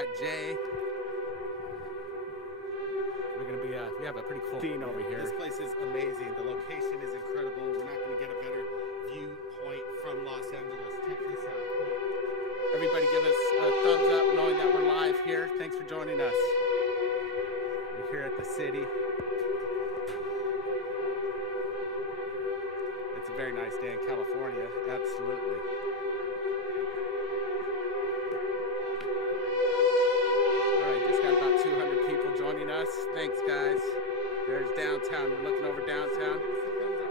got Jay. We're gonna be we have a pretty cool scene over here. This place is amazing. The location is incredible. We're not gonna get a better viewpoint from Los Angeles. Check this out. Everybody give us a thumbs up knowing that we're live here. Thanks for joining us. We're here at the city. It's a very nice day in California, absolutely. All right, just got about 200 people joining us. Thanks, guys. There's downtown. We're looking over downtown.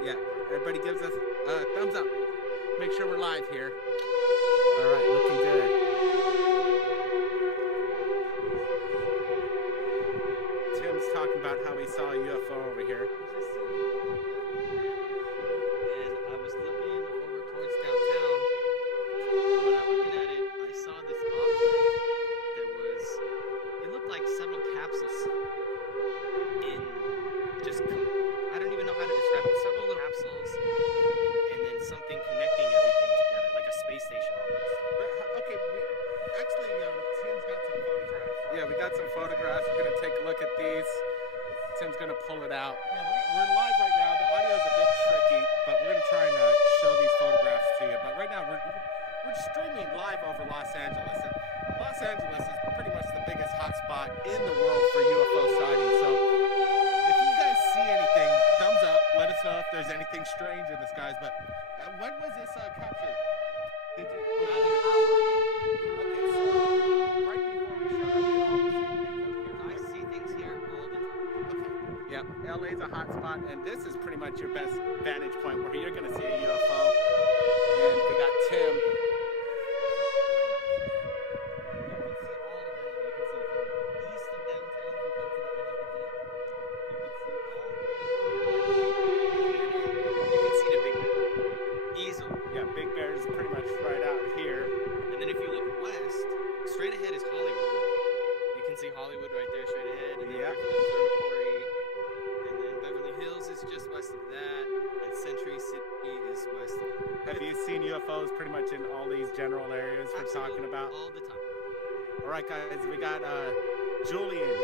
Yeah, everybody gives us a thumbs up. Make sure we're live here. All right, looking good. Tim's talking about how he saw a UFO over here. Tim's gonna pull it out. Yeah, we're live right now. The audio is a bit tricky, but we're gonna try and show these photographs to you. But right now we're streaming live over Los Angeles. And Los Angeles is pretty much the biggest hotspot in the world for UFO sightings. So if you guys see anything, thumbs up. Let us know if there's anything strange in the skies. But when was this captured? Did you? About an hour. Okay, so right before we shut up here, I see things here all the time. Okay. Yep, LA's a hot spot, and this is pretty much your best vantage point where you're gonna see a UFO. And we got Tim. Hollywood right there straight ahead, and then the observatory, and then Beverly Hills is just west of that, and Century City is west of that. Have you seen UFOs pretty much in all these general areas we're talking about? All the time. All right, guys, we got Julian,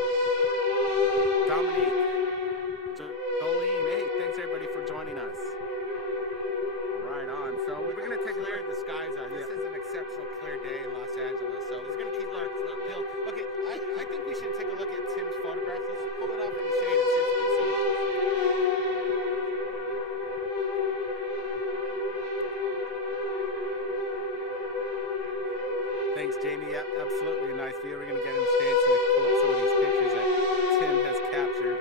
Dominique, Jolene. Hey, thanks everybody for joining us. Right on. So we're gonna take a look at the skies are. This is an exceptional clear day in Los Angeles. So we're gonna keep our hill. Okay, I think we should take a look at Tim's photographs. Let's pull it off in the shade and see if we can see it. Thanks, Jamie. Yep, absolutely a nice view. We're gonna get in the shade so we can pull up some of these pictures that Tim has captured.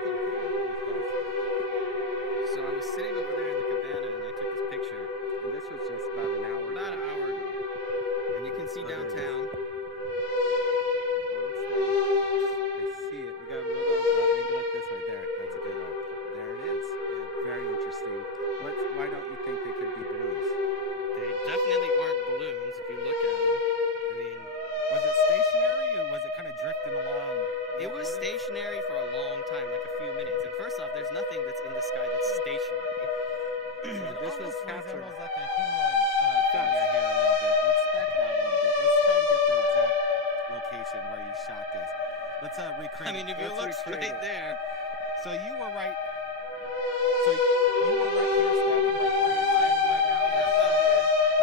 So I was sitting over there in the cabana and I took this picture. And this was just about an hour ago. About an hour ago. And you can see downtown. I see it. We got a little angle it this way. There. That's a good one. There it is. Yeah, very interesting. Why don't you think they could be balloons? They definitely aren't balloons if you look at them. I mean, was it stationary or was it kind of drifting along? It was stationary for a long time, like a few minutes. And first off, there's nothing that's in the sky that's stationary. This was captured. Almost like a humanoid figure here a little bit. Let's back it out a little bit. Let's try and get the exact location where you shot this. Let's recreate. I mean, if you look straight there. So you were right. So you were right here, standing right where you're standing right now.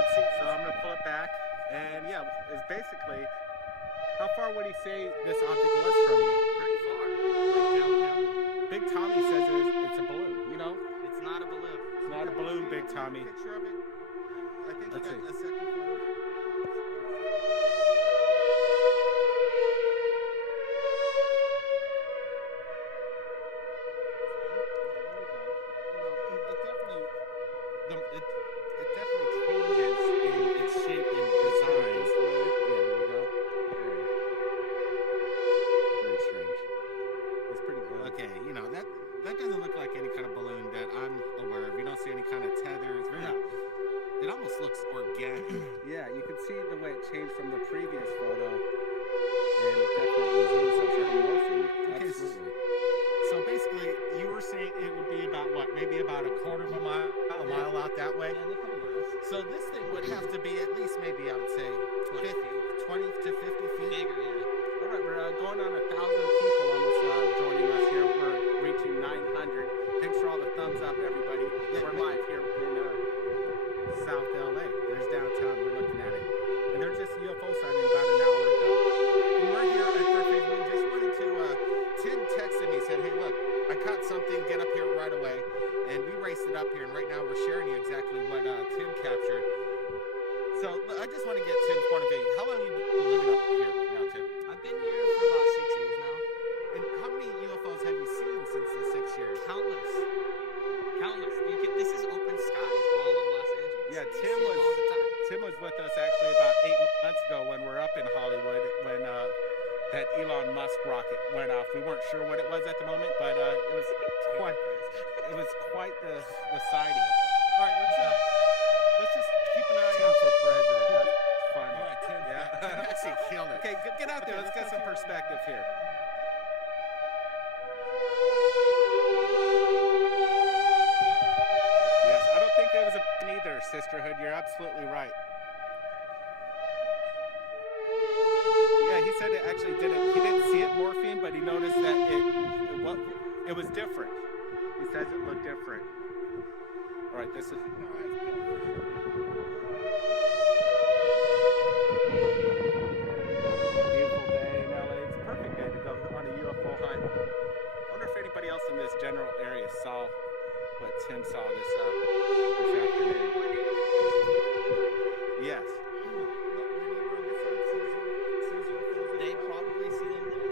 Let's see. So I'm gonna pull it back, and yeah, it's basically. How far would he say this object was from you? Pretty far. Like downtown. Big Tommy says it's a balloon. You know? It's not a balloon. It's not a balloon, Big Tommy. Picture of it. I think let's see. A second photo. It definitely changes in its shape and design. Yeah, there we go. Very strange. It's pretty good. Okay, you know, that doesn't look like any kind of balloon that I'm aware of. You don't see any kind of tethers. It almost looks organic. Yeah, you can see the way it changed from the previous photo. And it definitely is some sort of morphing. Okay, absolutely. So basically, you were saying it would be about what? Maybe about a quarter of a mile out that way? Yeah, a couple miles. So this thing would have to be at least maybe, I would say, 20 to 50 feet. Bigger, yeah. All right, going on 1,000 people almost joining us here. We're reaching 900. Thanks for all the thumbs up, everybody. We're live here in South LA. There's downtown. We're looking at it. And they're just UFO sighting about an hour ago. And we're here at Third Phase Moon. Just wanted to, Tim texted me, said, hey, look, I caught something. Get up here right away. And we raced it up here. And right now we're sharing you exactly what Tim captured. So I just want to get Tim's point of view. How long have you been living up here now, Tim? I've been here for about 6 years now. And how many UFOs have you seen since the 6 years? Countless. Countless. This is open skies all of Los Angeles. Yeah, you see them all the time. Tim was with us actually about 8 months ago when we're up in Hollywood when that Elon Musk rocket went off. We weren't sure what it was at the moment, but it was quite the sighting. All right, let's just keep an eye out for president. That's fun. All right, Tim. Yeah, Tim actually killed it. Okay, get out there. Let's get some perspective here. Yes, I don't think there was a either, Sisterhood. You're absolutely right. Yeah, he said it actually didn't. He didn't see it morphine, but he noticed that it was different. He says it looked different. All right, this is. Beautiful day in LA. It's a perfect day to go on a UFO hunt. I wonder if anybody else in this general area saw what Tim saw this afternoon. Yes. They probably see them there.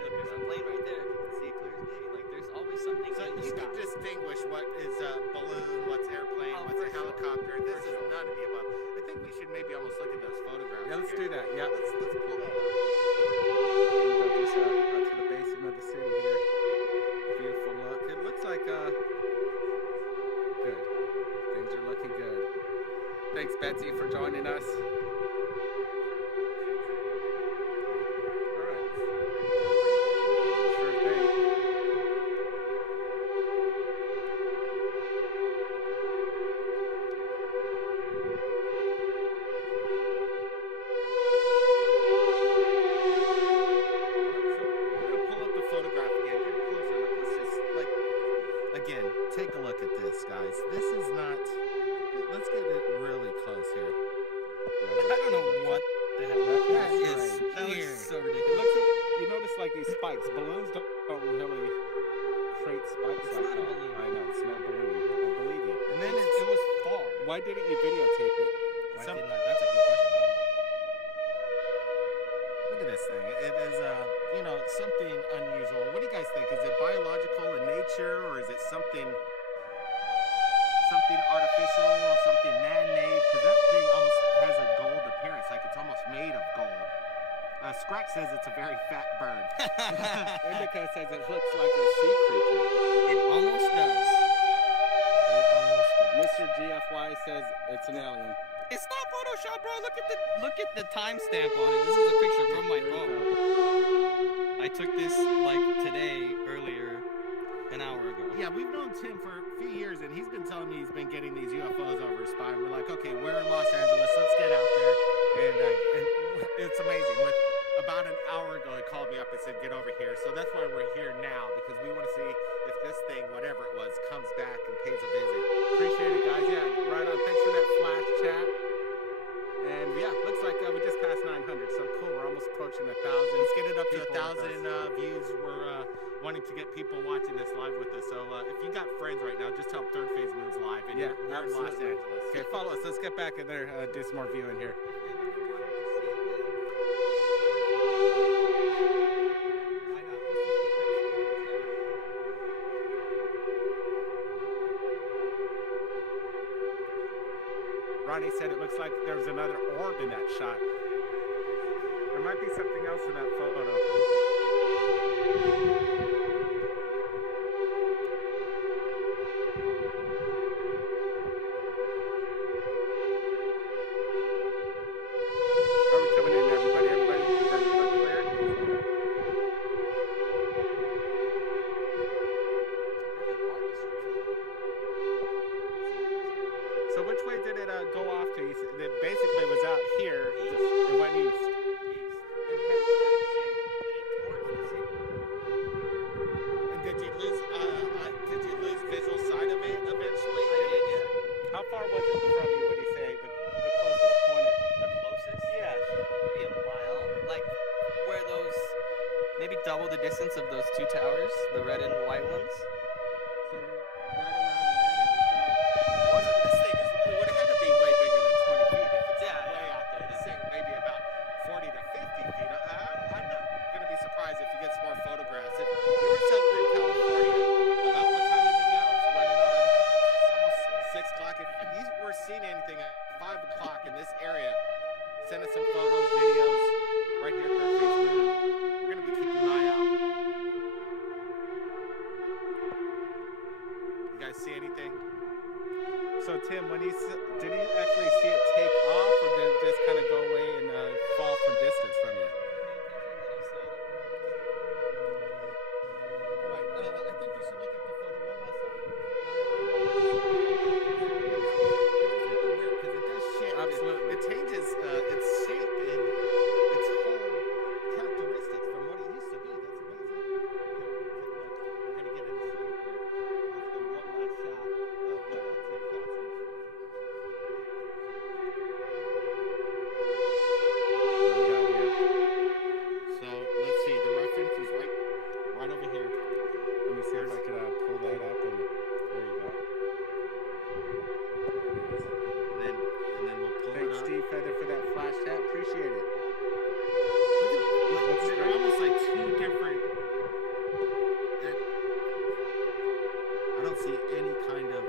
Look, there's a plane right there. You can see it clear as day. Like, there's always something. So you can distinguish what is a balloon, what's airplane, what's a helicopter. This is none of the above. I think we should maybe almost look at those photographs. Yeah, let's do that. Yeah. Let's pull that up. Go just out to the basin of the city here. Beautiful look. It looks like good. Things are looking good. Thanks, Betsy, for joining us. All right. Sure thing. Take a look at this, guys. This is not. Let's get it really close here. I don't know what the hell that is. That looks so ridiculous. You notice like these spikes. Balloons don't really create spikes it's like not that. A balloon. I know, it's no balloon. I believe you. And then it was far. Why didn't you videotape it? Why didn't I? That's a good question. Look at this thing. It is, something unusual. What do you guys think? Is it biological in nature, or is it something artificial, or something man-made? Because that thing almost has a gold appearance, like it's almost made of gold. Scratch says it's a very fat bird. Indica says it looks like a sea creature. It almost does. Mr. GFY says it's an alien. It's not Photoshop, bro. Look at the timestamp on it. This is a picture from my phone. I took this like today, earlier, an hour ago. Yeah, we've known Tim for a few years, and he's been telling me he's been getting these UFOs over his spine. We're like, okay, we're in Los Angeles. Let's get out there. And it's amazing. About an hour ago, he called me up and said, get over here. So that's why we're here now, because we want to see if this thing, whatever it was, comes back and pays a visit. Appreciate it, guys. Yeah, right on. Thanks for that flash chat. And yeah, looks like we just passed 900. So cool. We're almost approaching 1,000. Let's get it up to 1,000 views. We're wanting to get people watching this live with us. So if you got friends right now, just tell them Third Phase Moon's live. And yeah, we're in Los Angeles. Okay, follow us. Let's get back in there, do some more viewing here. Ronnie said it looks like there was another orb in that shot. There might be something else in that photo. Are we coming in, everybody? Everybody, does it look clear? So which which way did it go off to? It basically was out here. It went east. And headed towards the city. And did you lose visual sight of it eventually? I did, yeah. How far was it from you? Would you say the closest point? The closest? Yeah. Maybe a mile. Like where those, maybe double the distance of those two towers, the red and white ones. So right around in that area. So this thing it would have had to be way bigger than 20 feet if it's way out there. This thing maybe about 40 to 50 feet. I'm not going to be surprised if you get some more photographs. If you were something in California, about what time is it now? It's running on almost 6 o'clock. If you were seeing anything at 5 o'clock in this area, send us some photos, videos, right here at Third Phase Moon. We're going to be keeping an eye out. You guys see anything? So Tim, did you actually see it take off, or did it just kind of go away and fall from distance from you? Right. I think you should look at the photo one last time. Because it does shift. Absolutely. It changes its shape and its whole characteristics from what it used to be. That's amazing. We're going to get into shape here. Let's do one last shot of what Tim captured. So let's see. The reference is right over here. Let me see if I could pull that up, and there you go. There it is. And then we'll pull it up. Thanks, Steve Feather, for that flash shot. Appreciate it. They're almost like two different. I don't see any kind of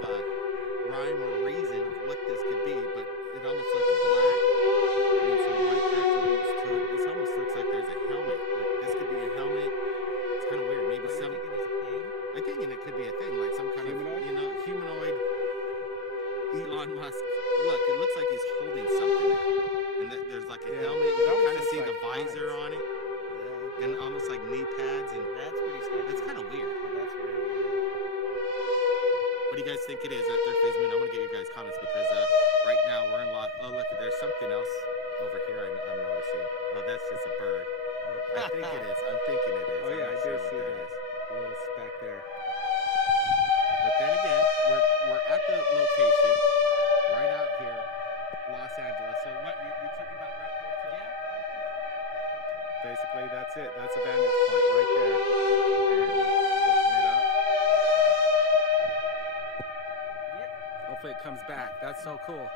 rhyme or reason of what this could be, but it almost looks black and then some white attributes to it. This almost looks like there's a helmet. Like this could be a helmet. It's kind of weird. Maybe some. I'm thinking it could be a thing, like some kind humanoid? Of humanoid. Elon Musk. Look, it looks like he's holding something there, and there's like a helmet. You can kind of see the visor on it, and almost like knee pads, and That's pretty scary. that's kind of weird. That's really weird. What do you guys think it is at Third Phase Moon? I want to get your guys' comments because right now we're in lock. Oh, look, there's something else over here I'm noticing. Oh, that's just a bird. I think it is. I'm thinking it is. Oh, yeah, I do see that. that. A little speck there. But then again, we're at the location right out here, Los Angeles. So what you talking about right there too? Yeah. Basically, that's it. That's a vantage point right there. And open it up. Yep. Hopefully it comes back. That's so cool.